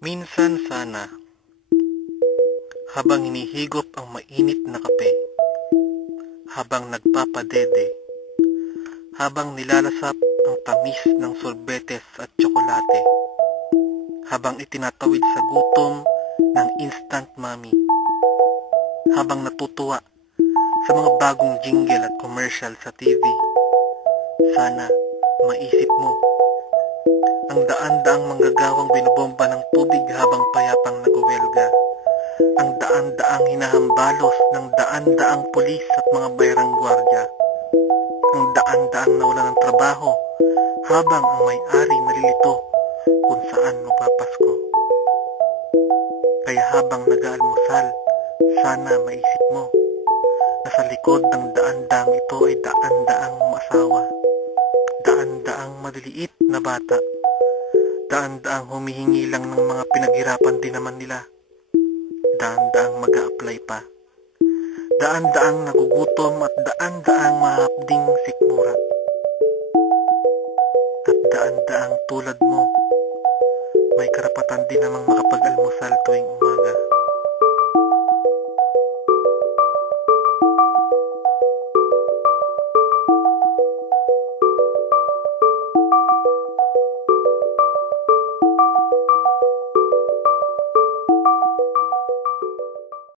Minsan sana, habang hinihigop ang mainit na kape, habang nagpapadede, habang nilalasap ang tamis ng sorbetes at tsokolate, habang itinatawid sa gutom ng instant mommy, habang natutuwa sa mga bagong jingle at commercial sa TV, sana maisip mo ang daan-daang manggagawang binobomba ng tubig habang payapang nagwewelga, ang daan-daang hinahambalos ng daan-daang pulis at mga bayarang gwardya, ang daan-daang nawalan ng trabaho habang ang may-ari nalilito kung saan magpapasko. Kaya habang nag-aalmusal, sana maisip mo na sa likod ng daan-daang ito ay daan-daang maasawa, daan-daang maliliit na bata, daan-daang humihingi lang ng mga pinaghirapan din naman nila, daan-daang mag-a-apply pa, daan-daang nagugutom at daan-daang mahapding sikmura, at daan-daang tulad mo may karapatan din namang makapag-almusal tuwing umaga.